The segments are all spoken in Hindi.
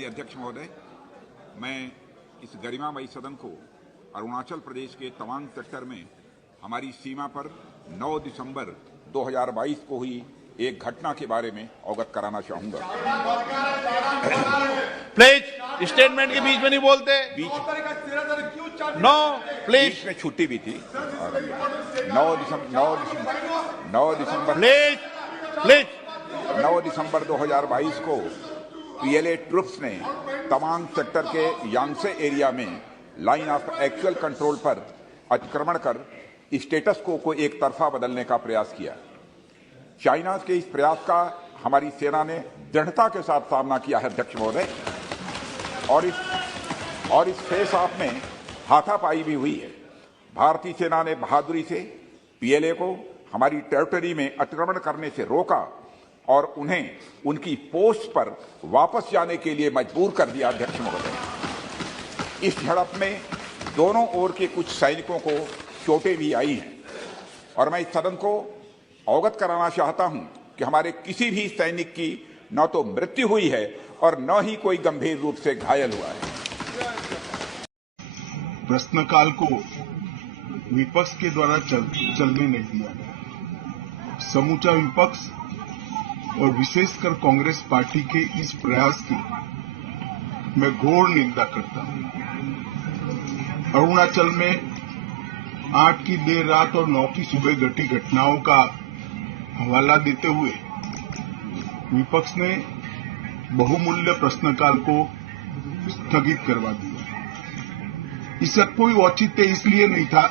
माननीय अध्यक्ष महोदय, मैं इस गरिमामयी सदन को अरुणाचल प्रदेश के तवांग सेक्टर में हमारी सीमा पर 9 दिसंबर 2022 को हुई एक घटना के बारे में अवगत कराना चाहूंगा। प्लीज स्टेटमेंट के बीच में नहीं बोलते। नो प्लीज में छुट्टी भी थी। 9 दिसंबर 2022 को पीएलए ट्रुप्स ने तवांग सेक्टर के यांगसे एरिया में लाइन ऑफ एक्चुअल कंट्रोल पर अतिक्रमण कर स्टेटस को एक तरफा बदलने का प्रयास किया। चाइना के इस प्रयास का हमारी सेना ने दृढ़ता के साथ सामना किया है अध्यक्ष महोदय, और इस फेस ऑफ में हाथापाई भी हुई है। भारतीय सेना ने बहादुरी से पीएलए को हमारी टेरिटरी में अतिक्रमण करने से रोका और उन्हें उनकी पोस्ट पर वापस जाने के लिए मजबूर कर दिया अध्यक्ष महोदय। इस झड़प में दोनों ओर के कुछ सैनिकों को चोटें भी आई हैं और मैं इस सदन को अवगत कराना चाहता हूं कि हमारे किसी भी सैनिक की न तो मृत्यु हुई है और न ही कोई गंभीर रूप से घायल हुआ है। प्रश्नकाल को विपक्ष के द्वारा चलने नहीं दिया गया। समूचा विपक्ष और विशेषकर कांग्रेस पार्टी के इस प्रयास की मैं घोर निंदा करता हूं। अरुणाचल में 8 की देर रात और 9 की सुबह घटी घटनाओं का हवाला देते हुए विपक्ष ने बहुमूल्य प्रश्नकाल को स्थगित करवा दिया। इसका कोई औचित्य इसलिए नहीं था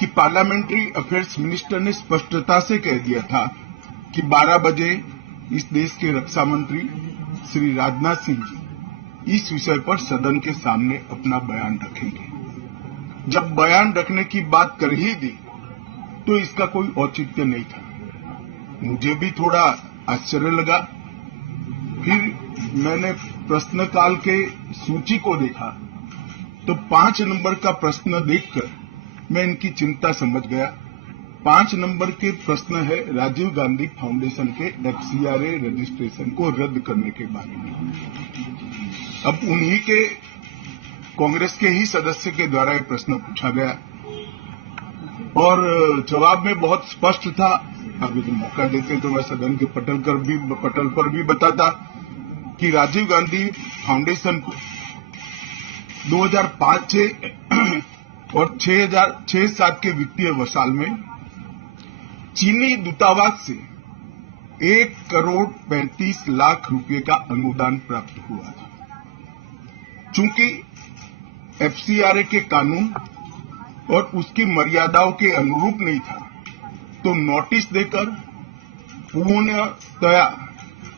कि पार्लियामेंट्री अफेयर्स मिनिस्टर ने स्पष्टता से कह दिया था कि 12 बजे इस देश के रक्षा मंत्री श्री राजनाथ सिंह जी इस विषय पर सदन के सामने अपना बयान रखेंगे। जब बयान रखने की बात कर ही दी तो इसका कोई औचित्य नहीं था। मुझे भी थोड़ा आश्चर्य लगा। फिर मैंने प्रश्नकाल के सूची को देखा तो 5 नंबर का प्रश्न देखकर मैं इनकी चिंता समझ गया। 5 नंबर के प्रश्न है राजीव गांधी फाउंडेशन के FCRA रजिस्ट्रेशन को रद्द करने के बारे में। अब उन्हीं के कांग्रेस के ही सदस्य के द्वारा यह प्रश्न पूछा गया और जवाब में बहुत स्पष्ट था। अब यदि मौका देते तो मैं सदन के पटल पर भी बताता कि राजीव गांधी फाउंडेशन को 2005-6 और 6-7 के वित्तीय वर्षाल में चीनी दूतावास से 1,35,00,000 रुपए का अनुदान प्राप्त हुआ था। चूंकि FCRA के कानून और उसकी मर्यादाओं के अनुरूप नहीं था तो नोटिस देकर पूर्णतया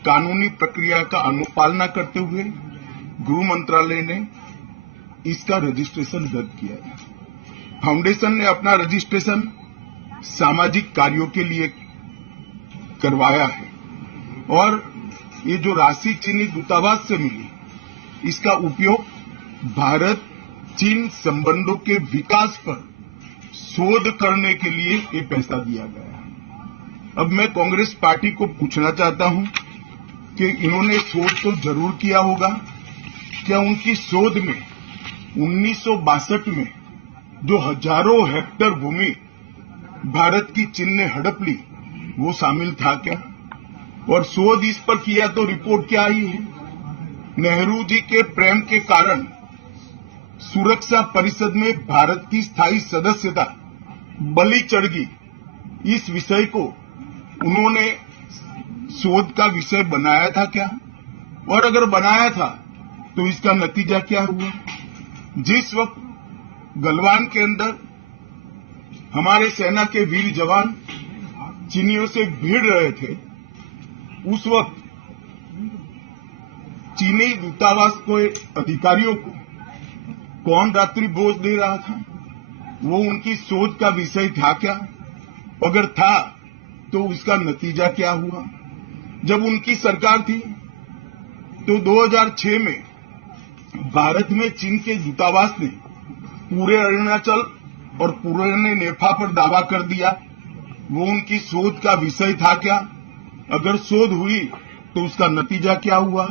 कानूनी प्रक्रिया का अनुपालना करते हुए गृह मंत्रालय ने इसका रजिस्ट्रेशन रद्द किया है। फाउंडेशन ने अपना रजिस्ट्रेशन सामाजिक कार्यों के लिए करवाया है और ये जो राशि चीनी दूतावास से मिली इसका उपयोग भारत चीन संबंधों के विकास पर शोध करने के लिए ये पैसा दिया गया है। अब मैं कांग्रेस पार्टी को पूछना चाहता हूं कि इन्होंने शोध तो जरूर किया होगा, क्या उनकी शोध में 1962 में जो हजारों हेक्टेयर भूमि भारत की चीन ने हड़प ली वो शामिल था क्या? और शोध इस पर किया तो रिपोर्ट क्या आई है? नेहरू जी के प्रेम के कारण सुरक्षा परिषद में भारत की स्थायी सदस्यता बलि चढ़ गई। इस विषय को उन्होंने शोध का विषय बनाया था क्या? और अगर बनाया था तो इसका नतीजा क्या हुआ? जिस वक्त गलवान के अंदर हमारे सेना के वीर जवान चीनियों से भिड़ रहे थे उस वक्त चीनी दूतावास को अधिकारियों को कौन रात्रि भोज दे रहा था? वो उनकी शोध का विषय था क्या? अगर था तो उसका नतीजा क्या हुआ? जब उनकी सरकार थी तो 2006 में भारत में चीन के दूतावास ने पूरे अरुणाचल और पूरे नेफा पर दावा कर दिया। वो उनकी शोध का विषय था क्या? अगर शोध हुई तो उसका नतीजा क्या हुआ?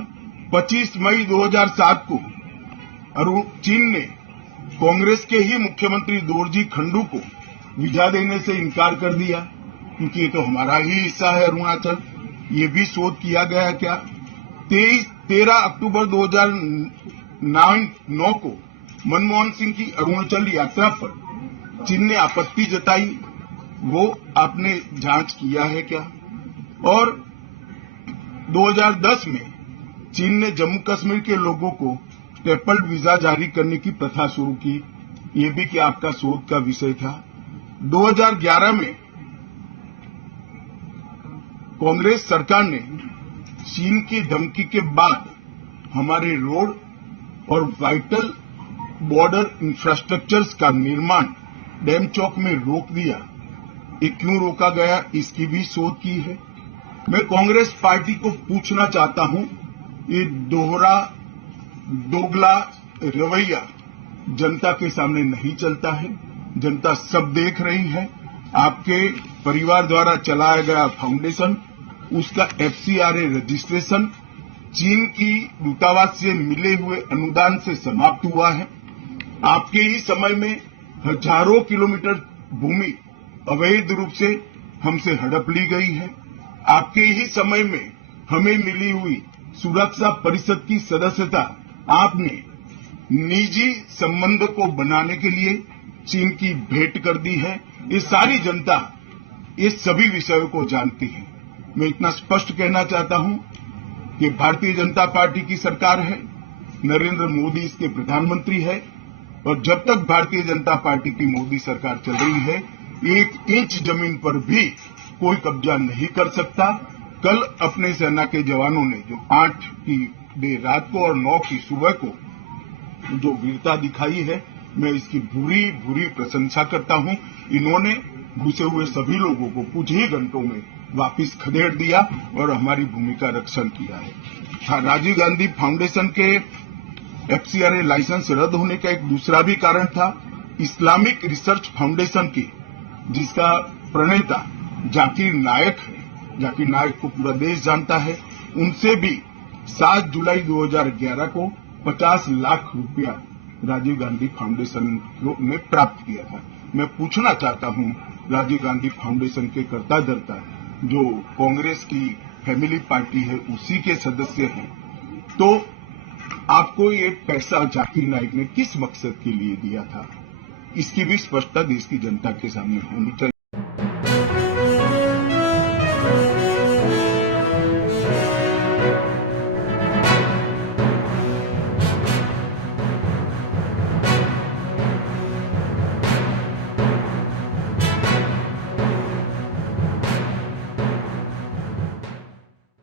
25 मई 2007 को चीन ने कांग्रेस के ही मुख्यमंत्री दोरजी खंडू को वीजा देने से इनकार कर दिया, क्योंकि ये तो हमारा ही हिस्सा है अरुणाचल। ये भी शोध किया गया क्या? 13 अक्टूबर 2009 को मनमोहन सिंह की अरुणाचल यात्रा पर चीन ने आपत्ति जताई, वो आपने जांच किया है क्या? और 2010 में चीन ने जम्मू कश्मीर के लोगों को स्टेपल्ड वीजा जारी करने की प्रथा शुरू की, ये भी क्या आपका शोध का विषय था? 2011 में कांग्रेस सरकार ने चीन की धमकी के बाद हमारे रोड और वाइटल बॉर्डर इंफ्रास्ट्रक्चर्स का निर्माण डैम चौक में रोक दिया। ये क्यों रोका गया, इसकी भी शोध की है। मैं कांग्रेस पार्टी को पूछना चाहता हूं, ये दोगला रवैया जनता के सामने नहीं चलता है। जनता सब देख रही है। आपके परिवार द्वारा चलाया गया फाउंडेशन, उसका FCRA रजिस्ट्रेशन चीन की दूतावास से मिले हुए अनुदान से समाप्त हुआ है। आपके ही समय में हजारों किलोमीटर भूमि अवैध रूप से हमसे हड़प ली गई है। आपके ही समय में हमें मिली हुई सुरक्षा परिषद की सदस्यता आपने निजी संबंध को बनाने के लिए चीन की भेंट कर दी है। ये सारी जनता ये सभी विषयों को जानती है। मैं इतना स्पष्ट कहना चाहता हूं कि भारतीय जनता पार्टी की सरकार है, नरेंद्र मोदी इसके प्रधानमंत्री है, और जब तक भारतीय जनता पार्टी की मोदी सरकार चल रही है, 1 इंच जमीन पर भी कोई कब्जा नहीं कर सकता। कल अपने सेना के जवानों ने जो 8 की देर रात को और 9 की सुबह को जो वीरता दिखाई है, मैं इसकी भूरी प्रशंसा करता हूं। इन्होंने घुसे हुए सभी लोगों को कुछ ही घंटों में वापस खदेड़ दिया और हमारी भूमि का रक्षण किया है। राजीव गांधी फाउंडेशन के FCRA लाइसेंस रद्द होने का एक दूसरा भी कारण था। इस्लामिक रिसर्च फाउंडेशन की, जिसका प्रणेता जाकिर नायक है, जाकिर नायक को पूरा देश जानता है, उनसे भी 7 जुलाई 2011 को 50 लाख रुपया राजीव गांधी फाउंडेशन ने प्राप्त किया था। मैं पूछना चाहता हूं, राजीव गांधी फाउंडेशन के कर्ता धर्ता जो कांग्रेस की फैमिली पार्टी है, उसी के सदस्य हैं, तो आपको ये पैसा जाकिर नाइक ने किस मकसद के लिए दिया था, इसकी भी स्पष्टता देश की जनता के सामने होनी चाहिए।